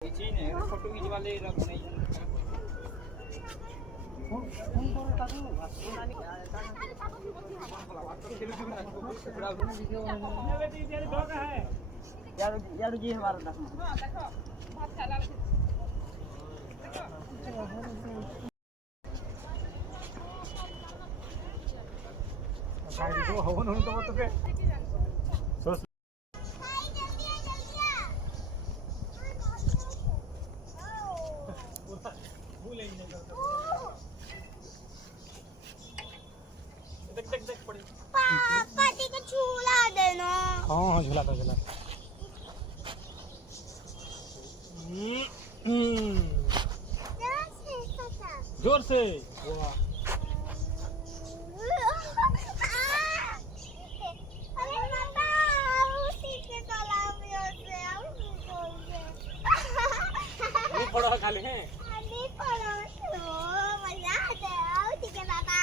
फोटो खिंचवा ले यार जी हमारा हवन होऊन तो ते पापा टिके झूला देना। हाँ झूला तो झूला जोर से वाह अरे पापा उसी के तालाब में से वो पड़ा खाली है अरे पड़ो तो मजा आता है उसी के पापा